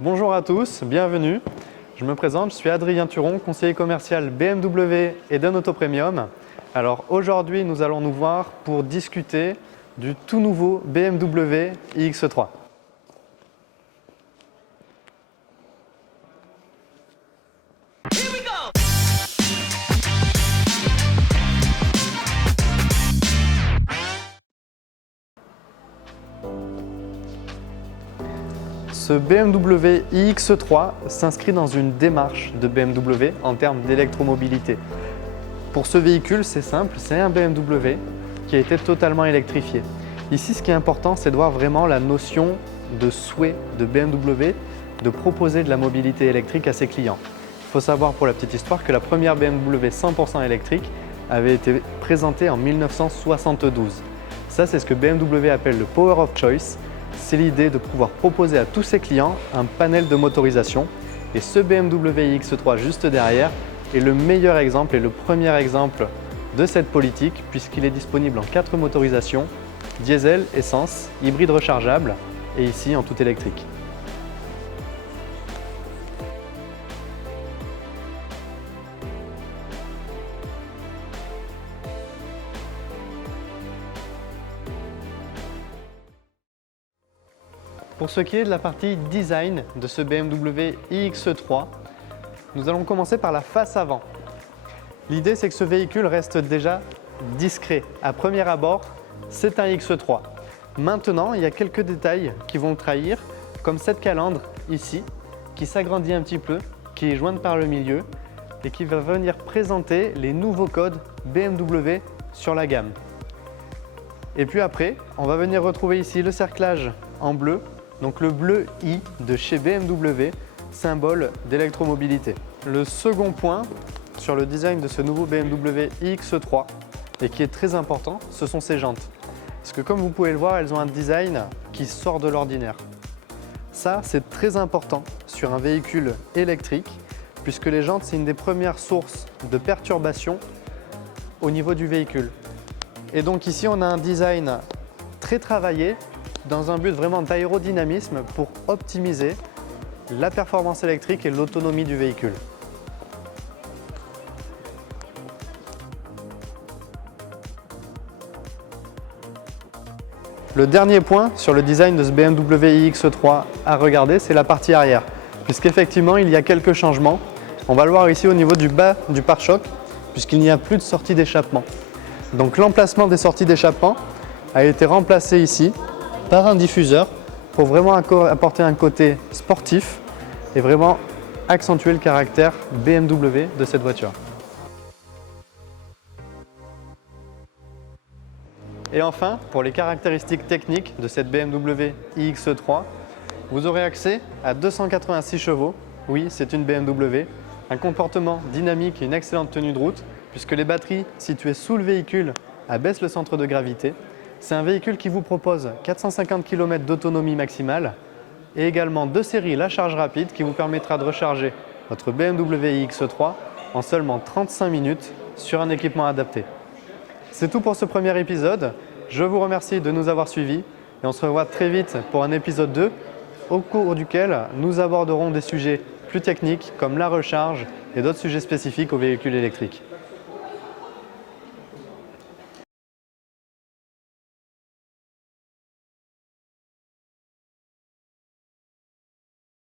Bonjour à tous, bienvenue. Je me présente, je suis Adrien Turon, conseiller commercial BMW et d'un Auto Premium. Alors aujourd'hui, nous allons nous voir pour discuter du tout nouveau BMW iX3. Ce BMW iX3 s'inscrit dans une démarche de BMW en termes d'électromobilité. Pour ce véhicule, c'est simple, c'est un BMW qui a été totalement électrifié. Ici, ce qui est important, c'est de voir vraiment la notion de souhait de BMW de proposer de la mobilité électrique à ses clients. Il faut savoir pour la petite histoire que la première BMW 100% électrique avait été présentée en 1972. Ça, c'est ce que BMW appelle le Power of Choice. C'est l'idée de pouvoir proposer à tous ses clients un panel de motorisation. Et ce BMW iX3 juste derrière est le meilleur exemple et le premier exemple de cette politique puisqu'il est disponible en 4 motorisations, diesel, essence, hybride rechargeable et ici en tout électrique. Pour ce qui est de la partie design de ce BMW iX3, nous allons commencer par la face avant. L'idée, c'est que ce véhicule reste déjà discret. À premier abord, c'est un X3. Maintenant, il y a quelques détails qui vont le trahir, comme cette calandre ici, qui s'agrandit un petit peu, qui est jointe par le milieu et qui va venir présenter les nouveaux codes BMW sur la gamme. Et puis après, on va venir retrouver ici le cerclage en bleu, donc le bleu I de chez BMW, symbole d'électromobilité. Le second point sur le design de ce nouveau BMW iX3 et qui est très important, ce sont ses jantes. Parce que comme vous pouvez le voir, elles ont un design qui sort de l'ordinaire. Ça, c'est très important sur un véhicule électrique puisque les jantes, c'est une des premières sources de perturbation au niveau du véhicule. Et donc ici, on a un design très travaillé dans un but vraiment d'aérodynamisme pour optimiser la performance électrique et l'autonomie du véhicule. Le dernier point sur le design de ce BMW iX3 à regarder, c'est la partie arrière. Puisqu'effectivement, il y a quelques changements. On va le voir ici au niveau du bas du pare-choc, puisqu'il n'y a plus de sortie d'échappement. Donc l'emplacement des sorties d'échappement a été remplacé ici par un diffuseur pour vraiment apporter un côté sportif et vraiment accentuer le caractère BMW de cette voiture. Et enfin, pour les caractéristiques techniques de cette BMW iX3, vous aurez accès à 286 chevaux. Oui, c'est une BMW. Un comportement dynamique et une excellente tenue de route, puisque les batteries situées sous le véhicule abaissent le centre de gravité. C'est un véhicule qui vous propose 450 km d'autonomie maximale et également de série la charge rapide qui vous permettra de recharger votre BMW iX3 en seulement 35 minutes sur un équipement adapté. C'est tout pour ce premier épisode. Je vous remercie de nous avoir suivis et on se revoit très vite pour un épisode 2 au cours duquel nous aborderons des sujets plus techniques comme la recharge et d'autres sujets spécifiques aux véhicules électriques.